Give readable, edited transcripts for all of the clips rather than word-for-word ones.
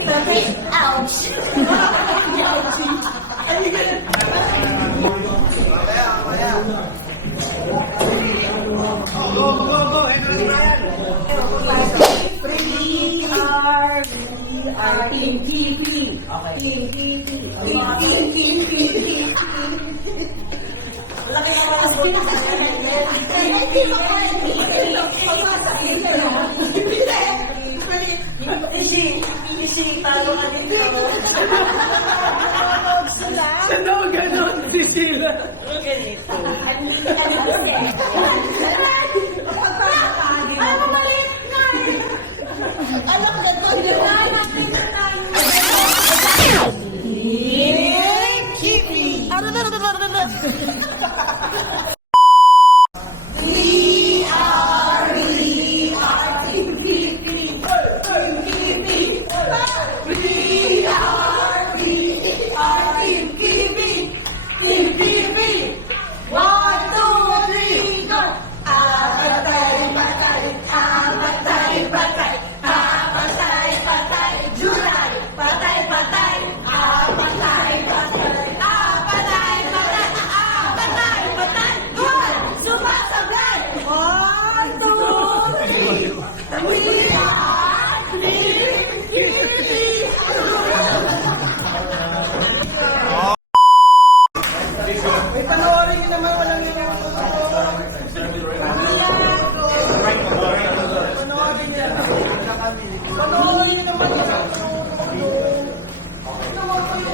Ouch! Team PP. Okay. Team PP. Team. Laki ka mga Isi, talo ka dito. Ano ganon? Sisila. Ganito. Ay, mamalit na! Alam na to, di ba? Kitty!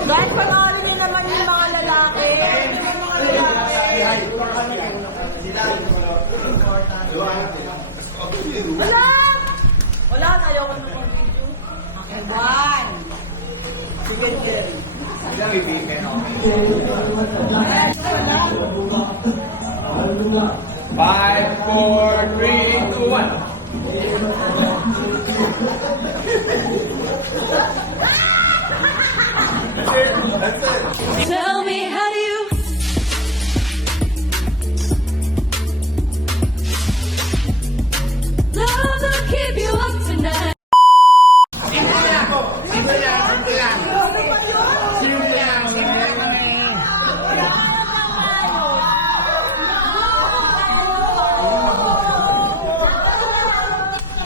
Guys, panoorin niyo naman yung mga lalaki. Wala! Wala, ayaw ko na mag-video. Okay, one. Sige. 5, 4, 3, 2, 1. Tell me, how do you love to keep you up tonight?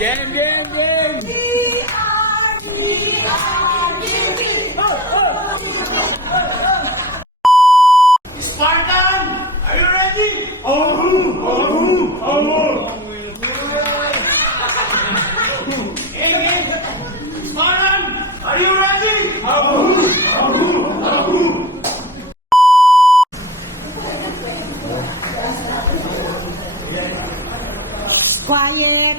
Game! Spartan! Are you ready? Spartan! Are you ready? Quiet.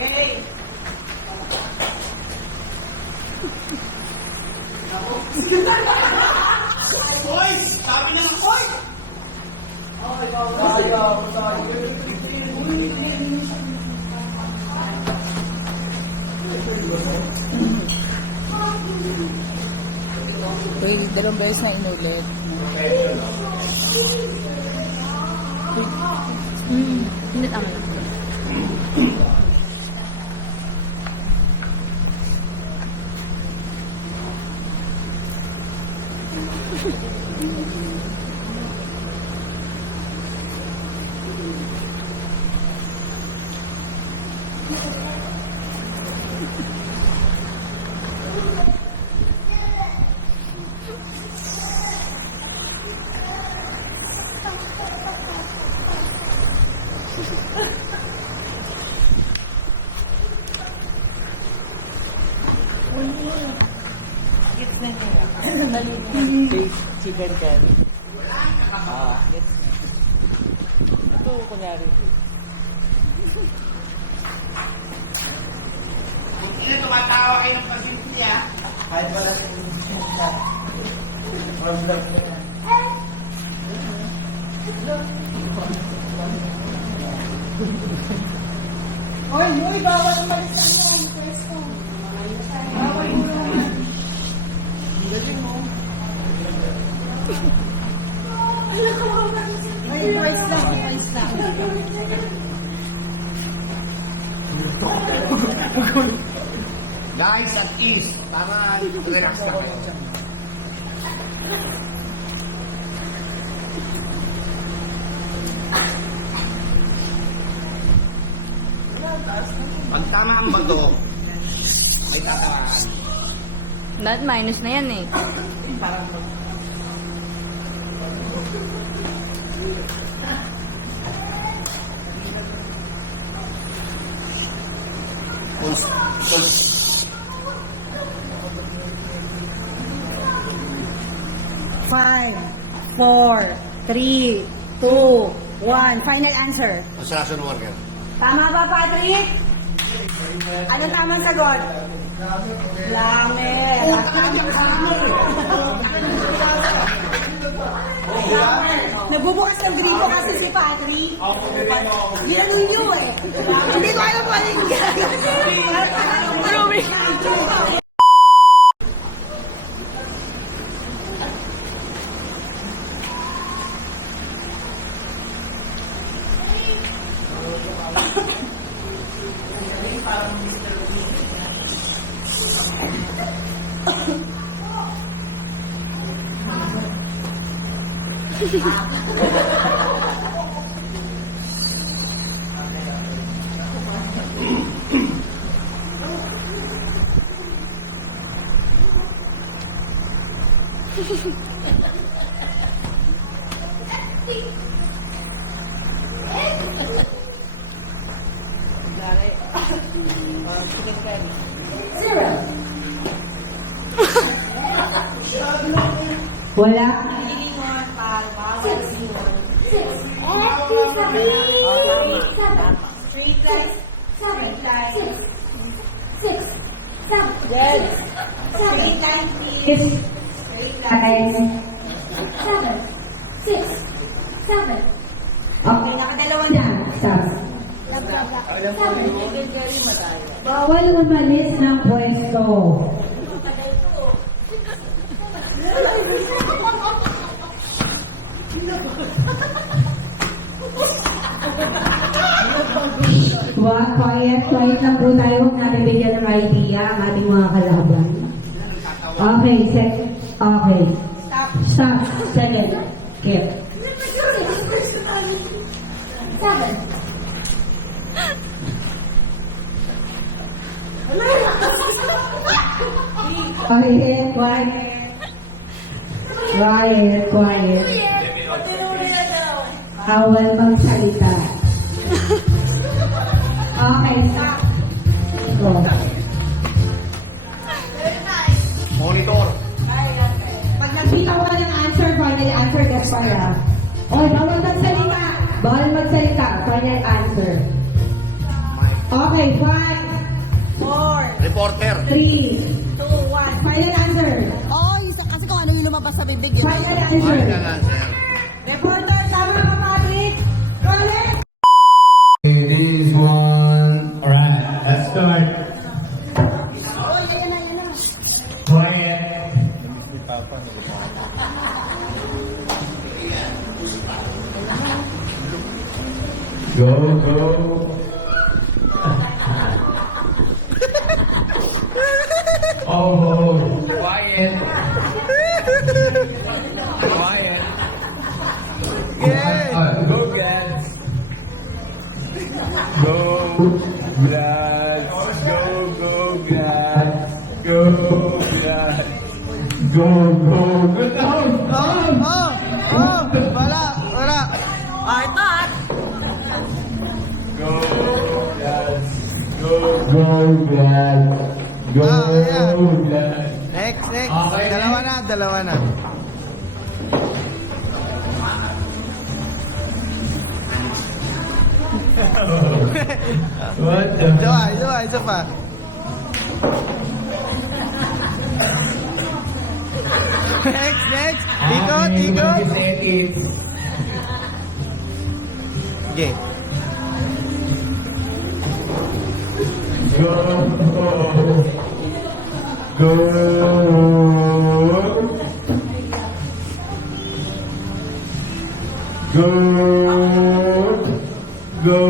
Hey! Hoy! Sabi na ng hoy! Dalawang beses na inulit. Hindi tama lang. Chicken curry. Yes. Ito, kunyari. Sino tumatawa kayo ng pasyente niya? Kahit wala sa siya. Or vlog niya. Hoy, bawal umalis ang pwesto. Bawal mo naman. Galing mo. May voice lang. Guys, at ease. Tama, relax na kayo. Pag tama ang bato, may tataan. Dahil minus na yan eh. Five, four, three, two, one. Final answer. Construction worker. Tama ba, Patrick? Ano tamang sagot? Lamer. Nagbubukas ng gripo kasi si Patrick. Ginanong niyo eh. Hindi ko alam kung ano yung ginagawa. Wala. Okay, Nakadalawa na. stop. Bawal umalis ng pwesto. Quiet lang po tayo. Huwag natin bigyan ng idea ang ating mga kalaban. Okay, okay. Stop. Second. Keep. Quiet. Bawal magsalita. Okay, stop. Go. Monitor. Pag nagkita ko ng answer, final answer, that's para. Oh, bawal magsalita. Bawal magsalita. Final answer. Okay, 5, Four, Reporter. 3, 2, 1. final answer. Oh, kasi kung ano yung lumabas sa bibig yun. Final answer. Final answer. Reporter, tama ka, Patrick? Correct! It is one. All right, let's start. Oh, yan na. Quiet. Go. Oh, quiet. Quiet. Yeah. Go, guys. Go, Brad. Go, Brad. Go, Brad. Go. Good down. Wala. Ah, ito ah. Go, Brad. Go, Brad. Go, Brad. Next. Okay. Dalawa na. What the? Isa pa. Next. Ikot. Okay. Go.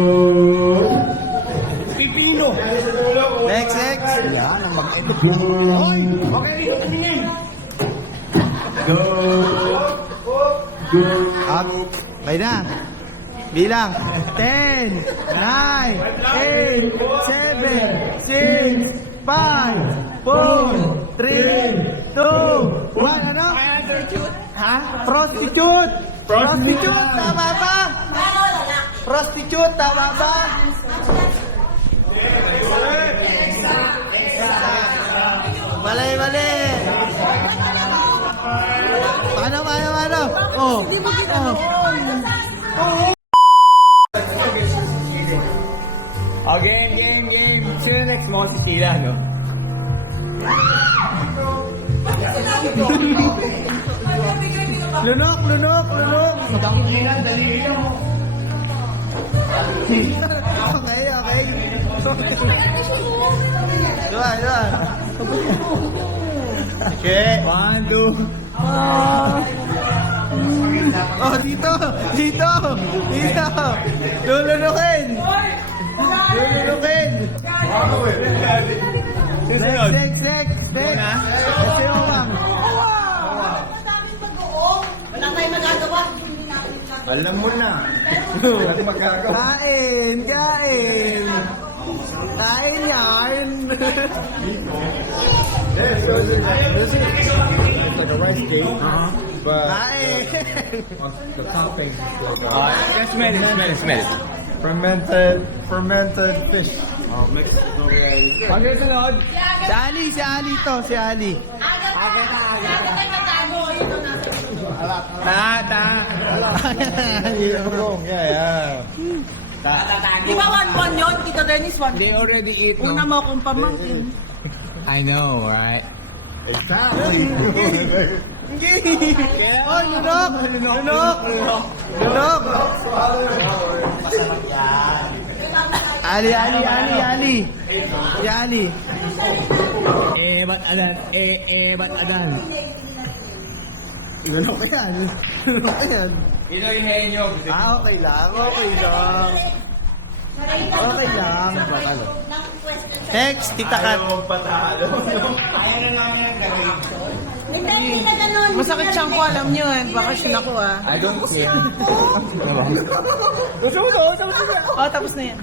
Next. Yan, ang Okay, tingin. Go. Go. Up. Bay na. Bilang. 10, 9, 8, 7, 6, 5, 4, 3, 2, 1. Ano? Ha? Prostitute. Prostitute. Tama ba? Prostitute. Tama ba? Mali, mali. Paano? Oh. Game. Sino next mo si Tila, no? Lunok. Okay. Dua. Okay. 1, 2. Oh, dito. Lulunukin. Next. Kasi umang. Wala tayong magagawa. Alam mo na. Kain yan. The rice cake. But Kain. the topping. Smell it. Fermented fish. Pag yung sunod, Si Ali to, si Ali. Yeah. Di ba 1-1 yun? Tito Dennis, 1-1. they already eat, no? Una mo akong pamangkin. I know, right? Exactly. Oh, lunok. Ali. Si Ali. Ba't adan? Lunok yan. Inoy nyo. Okay lang. Next, Tita Kat. Hindi na ganun. Masakit siyang ko, alam niyo eh. Bakasyon ako ah. I don't care. Tapos na yan.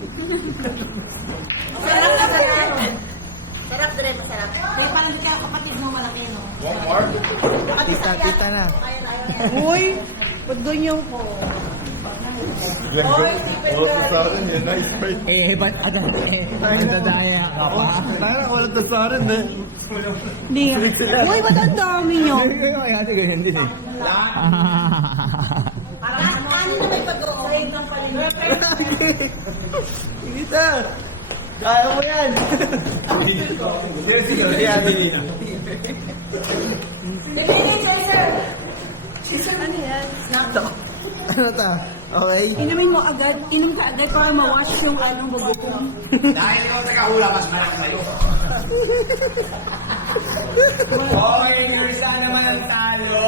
Sarap dre, masarap. May parang ka kapatid mo malaki, no? Tita na. Uy, ba't ganyan ko? Ba't adan? Dadaya ka pa. Walang tasaran eh. Hindi. Uy, ba't ang dami niyo? Kaya ganyan din eh. Parang ano na may pag-o-oray ng palinga. Tita. Kaya mo yan. Si Ali. Ano yan? Ano ta? Okay. Inumin mo agad, inom ka agad para ma-wash yung anong bubukong. Dahil ikaw nakahula, mas malaki kayo. Okay, yung isa naman ang talo.